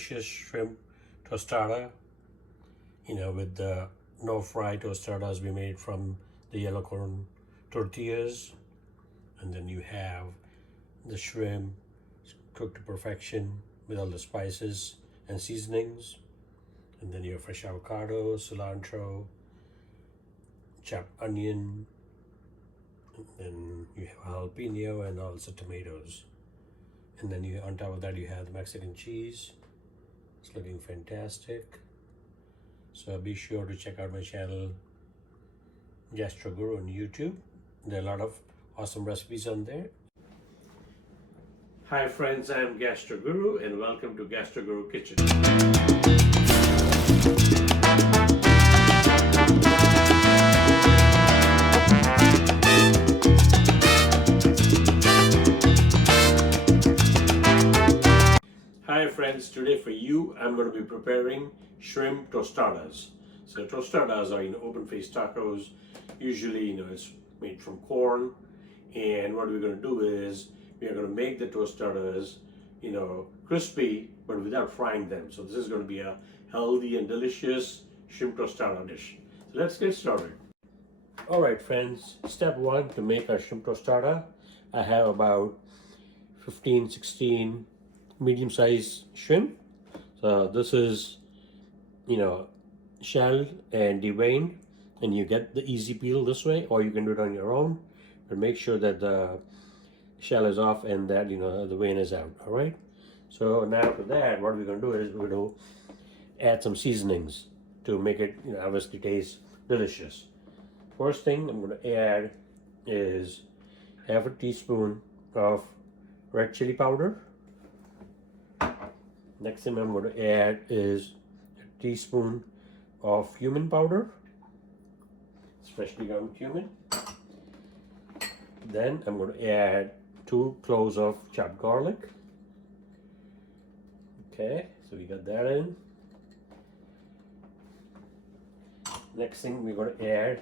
delicious shrimp tostada, with the no fry tostadas we made from the yellow corn tortillas. And then you have the shrimp cooked to perfection with all the spices and seasonings. And then you have fresh avocado, cilantro, chopped onion, and then you have jalapeno and also tomatoes. And then on top of that you have the Mexican cheese. It's looking fantastic. So be sure to check out my channel Gastro Guru on YouTube. There are a lot of awesome recipes on there. Hi friends, I'm Gastro Guru and welcome to Gastro Guru Kitchen. Hi friends, today for you I'm going to be preparing shrimp tostadas. So tostadas are open-faced tacos. Usually it's made from corn, and what we're going to do is we are going to make the tostadas crispy but without frying them. So this is going to be a healthy and delicious shrimp tostada dish. So let's get started. Alright friends, step one to make our shrimp tostada. I have about 15-16 medium-sized shrimp. So this is shelled and deveined, and you get the easy peel this way, or you can do it on your own, but make sure that the shell is off and that the vein is out. All right, so now for that, what we're going to do is we're going to add some seasonings to make it obviously taste delicious. First thing I'm going to add is half a teaspoon of red chili powder. Next thing I'm going to add is a teaspoon of cumin powder, freshly ground cumin. Then I'm going to add 2 cloves of chopped garlic. Okay, so we got that in. Next thing we're going to add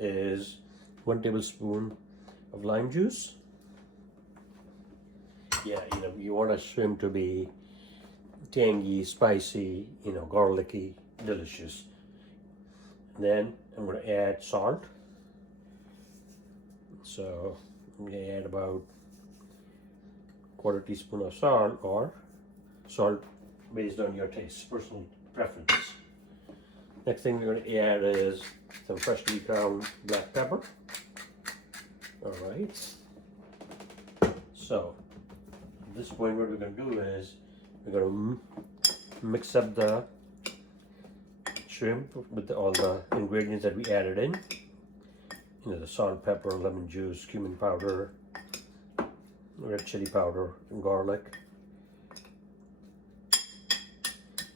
is 1 tablespoon of lime juice. Yeah, you want a shrimp to be tangy, spicy, garlicky, delicious. And then I'm going to add salt. So I'm going to add about 1/4 teaspoon of salt, or salt based on your taste, personal preference. Next thing we're going to add is some freshly ground black pepper. All right. So at this point, what we're going to do is we're going to mix up the shrimp with all the ingredients that we added in. The salt, pepper, lemon juice, cumin powder, red chili powder, and garlic,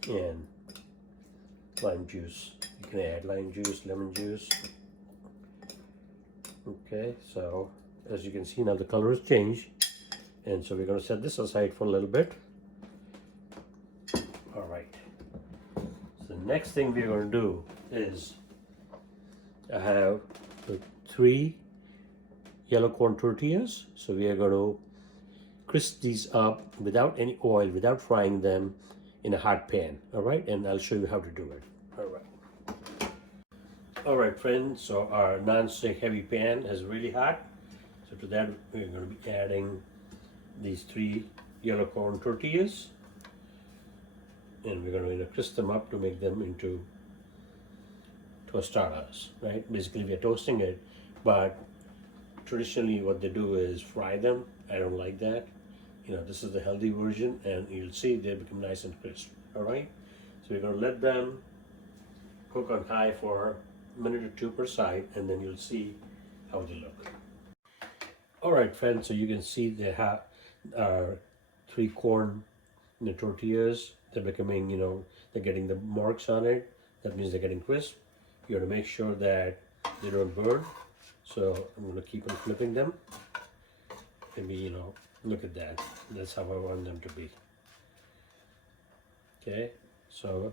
and lime juice. You can add lime juice, lemon juice. Okay, so as you can see now the color has changed, and so we're going to set this aside for a little bit. All right. So the next thing we're going to do is I have the 3 yellow corn tortillas. So we are going to crisp these up without any oil, without frying them in a hot pan. All right, and I'll show you how to do it. All right friends, so our non-stick heavy pan is really hot. So to that we're going to be adding these 3 yellow corn tortillas, and we're going to crisp them up to make them into tostadas, right? Basically we are toasting it, but traditionally what they do is fry them. I don't like that. This is the healthy version, and you'll see they become nice and crisp. All right, so we're going to let them cook on high for a minute or 2 per side, and then you'll see how they look. All right friends, so you can see they have our 3 corn tortillas. They're becoming, they're getting the marks on it. That means they're getting crisp. You have to make sure that they don't burn. So I'm going to keep on flipping them. Maybe, look at that. That's how I want them to be. Okay, so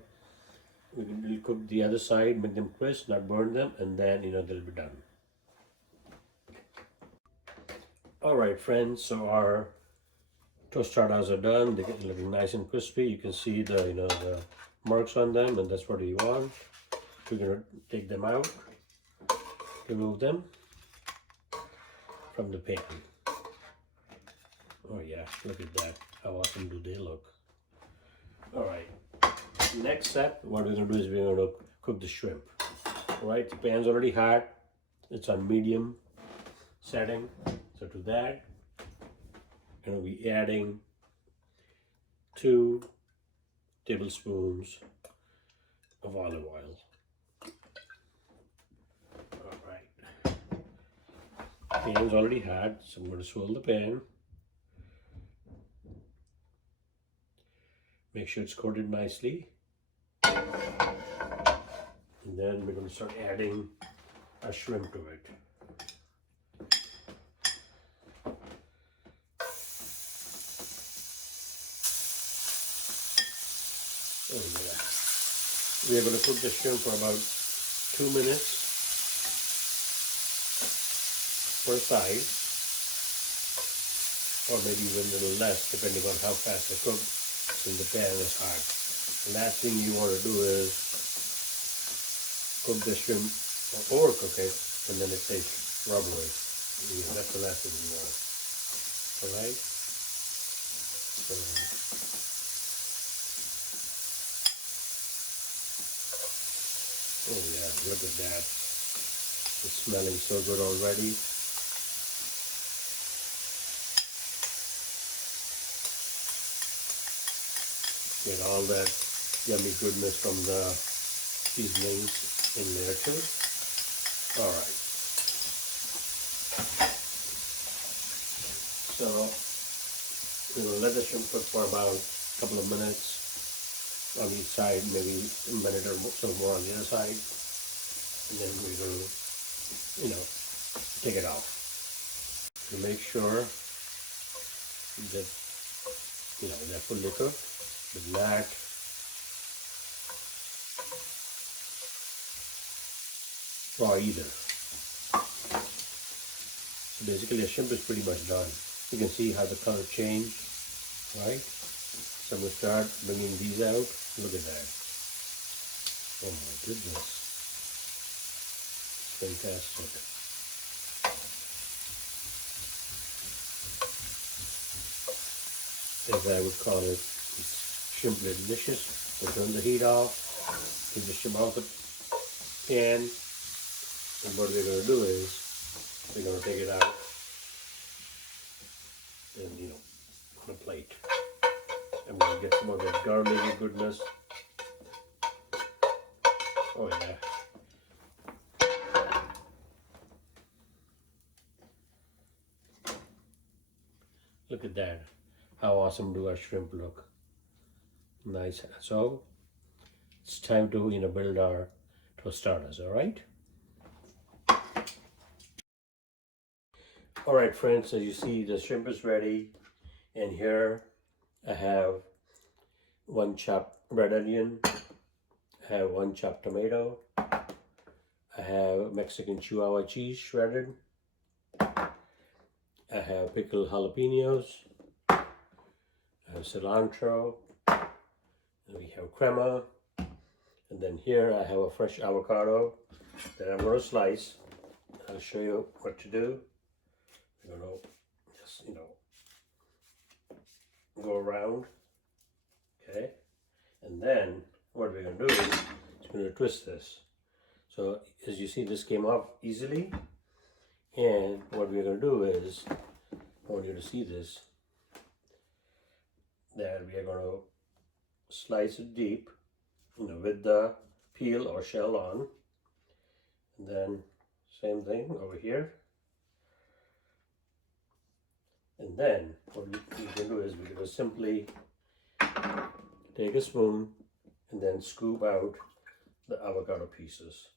we'll cook the other side, make them crisp, not burn them, and then, they'll be done. All right, friends, so our tostadas are done. They get looking nice and crispy. You can see the the marks on them, and that's what you want. We're gonna take them out, remove them from the pan. Oh yeah, look at that. How awesome do they look? All right. Next step, what we're gonna do is we're gonna cook the shrimp. All right, the pan's already hot. It's on medium setting. So to that, I'm gonna be adding 2 tablespoons of olive oil. All right. Pan's already hot, so I'm gonna swirl the pan. Make sure it's coated nicely. And then we're going to start adding our shrimp to it. Oh yeah. We are going to cook the shrimp for about 2 minutes per side, or maybe even a little less depending on how fast they cook since the pan is hot. The last thing you want to do is cook the shrimp or overcook it, and then it tastes rubbery. Yeah, that's the last thing you want. Alright? So, oh yeah, look at that. It's smelling so good already. Get all that yummy goodness from the seasonings in there too. All right. So we'll let the shrimp cook for about a couple of minutes on each side, maybe a minute or so more on the other side, and then we're going to, take it off. To make sure that they're fully cooked, but not raw either. So basically the shrimp is pretty much done. You can see how the color changed, right? So I'm going to start bringing these out. Look at that. Oh my goodness. Fantastic. As I would call it, it's shrimply delicious. We'll turn the heat off, take the shrimp off the pan, and what we're going to do is we're going to take it out and on a plate. I'm going to get some of that garlicky goodness. Oh yeah. Look at that. How awesome do our shrimp look? Nice. So it's time to build our tostadas. All right. All right, friends. As you see, the shrimp is ready, and here I have 1 chopped red onion. I have 1 chopped tomato. I have Mexican Chihuahua cheese shredded. I have pickled jalapenos. I have cilantro. And we have crema. And then here I have a fresh avocado that I'm going to slice. I'll show you what to do. We're going to just, go around. Okay. And then what we're going to do is we're going to twist this. So as you see, this came off easily. And what we're going to do is, I want you to see this, that we are going to slice it deep, with the peel or shell on. And then same thing over here. And then what we can do is we're going to simply take a spoon and then scoop out the avocado pieces.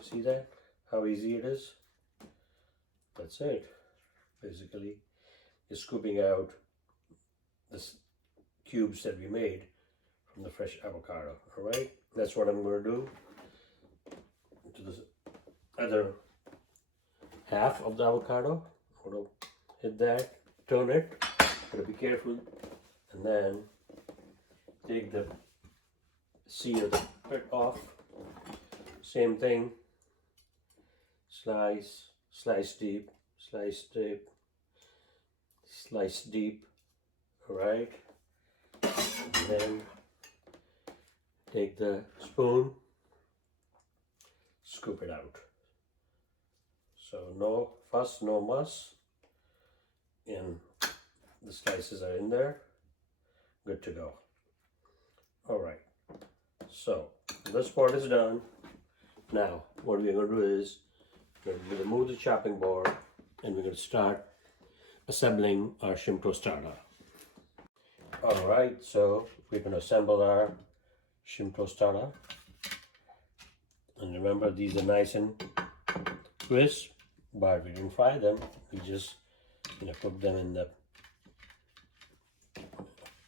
See that? How easy it is? That's it. Basically, you're scooping out the cubes that we made from the fresh avocado. All right, that's what I'm going to do to the other half of the avocado. I'm going to hit that, turn it, Gotta be careful. And then take the seed of the bit off. Same thing. Slice, slice deep, slice deep, slice deep. Alright. And then take the spoon, scoop it out. So no fuss, no muss. And the slices are in there. Good to go. Alright. So this part is done. Now what we're going to do is we're going to remove the chopping board and we're going to start assembling our shrimp tostada. Alright, so we're going to assemble our shrimp tostada. And remember, these are nice and crisp, but we didn't fry them. We just put them in the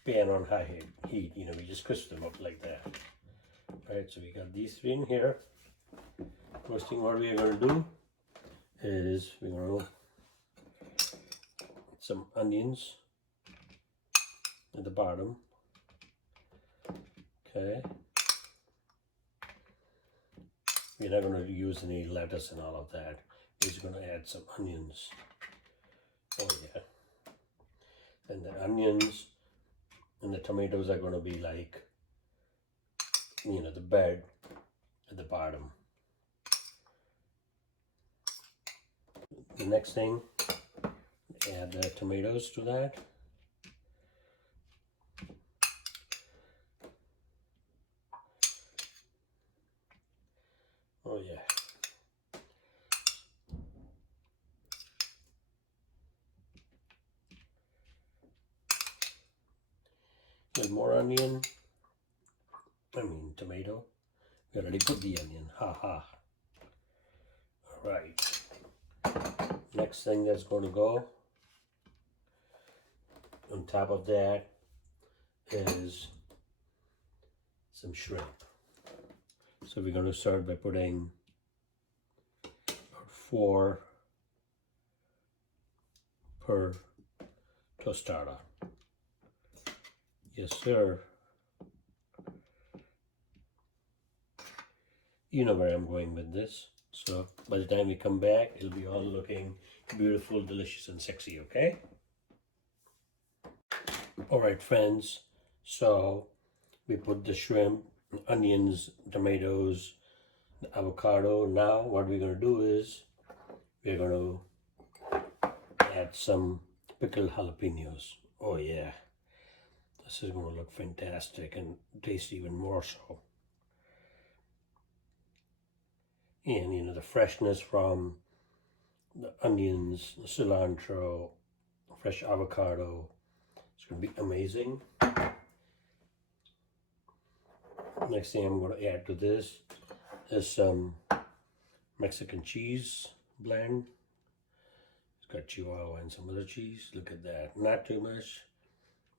pan on high heat. We just crisp them up like that. Right, so we got these three in here. First thing what we are going to do is we're going to put some onions at the bottom. Okay. We're not going to use any lettuce and all of that. We're just going to add some onions. Oh yeah. And the onions and the tomatoes are going to be like, the bed at the bottom. The next thing, add the tomatoes to that. Oh yeah. A little more onion. Tomato. We already put the onion. Ha. Alright. Next thing that's going to go on top of that is some shrimp. So we're going to start by putting 4 per tostada. Yes, sir. You know where I'm going with this. So by the time we come back, it'll be all looking beautiful, delicious, and sexy, okay? Alright, friends. So we put the shrimp, onions, tomatoes, the avocado. Now what we're going to do is we're going to add some pickled jalapenos. Oh yeah. This is going to look fantastic and taste even more so. And the freshness from the onions, the cilantro, fresh avocado, it's going to be amazing. Next thing I'm going to add to this is some Mexican cheese blend. It's got Chihuahua and some other cheese. Look at that. Not too much,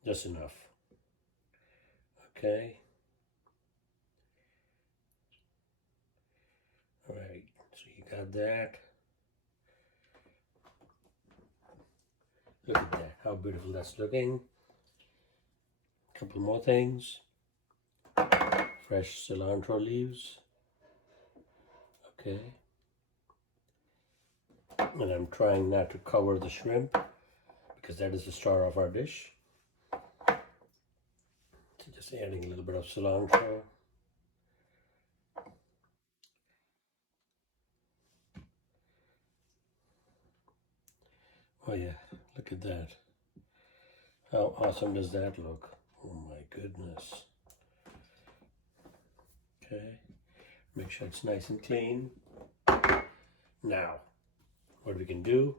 just enough. Okay. Alright, so you got that. Look at that, how beautiful that's looking. A couple more things. Fresh cilantro leaves. Okay. And I'm trying not to cover the shrimp because that is the star of our dish. So just adding a little bit of cilantro. Oh yeah, look at that. How awesome does that look? Oh my goodness. Okay, make sure it's nice and clean. Now, what we can do,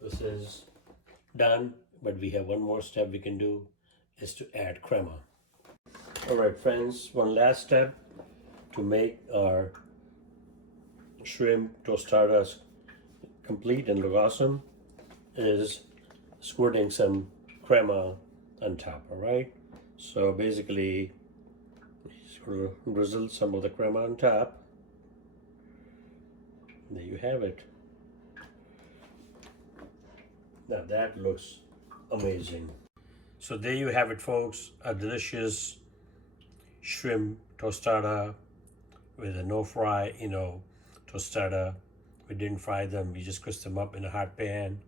this is done, but we have one more step we can do, is to add crema. Alright friends, one last step to make our shrimp tostadas complete and look awesome is squirting some crema on top. Alright, so basically just going to drizzle some of the crema on top. There you have it. Now that looks amazing. So there you have it, folks. A delicious shrimp tostada with a no fry, tostada. We didn't fry them. We just crisped them up in a hot pan.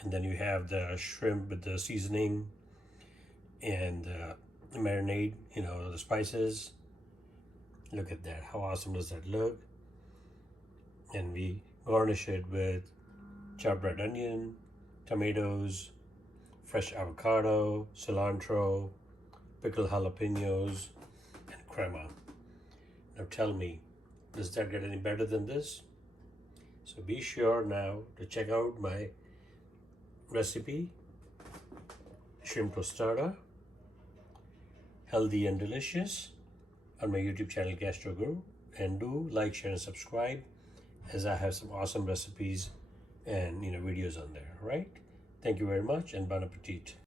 And then you have the shrimp with the seasoning and the marinade, the spices. Look at that. How awesome does that look? And we garnish it with chopped red onion, tomatoes, fresh avocado, cilantro, pickled jalapenos, and crema. Now tell me, does that get any better than this? So be sure now to check out my recipe, shrimp tostada, healthy and delicious, on my YouTube channel Gastro Guru, and do like, share, and subscribe, as I have some awesome recipes and videos on there. All right? Thank you very much, and bon appetit.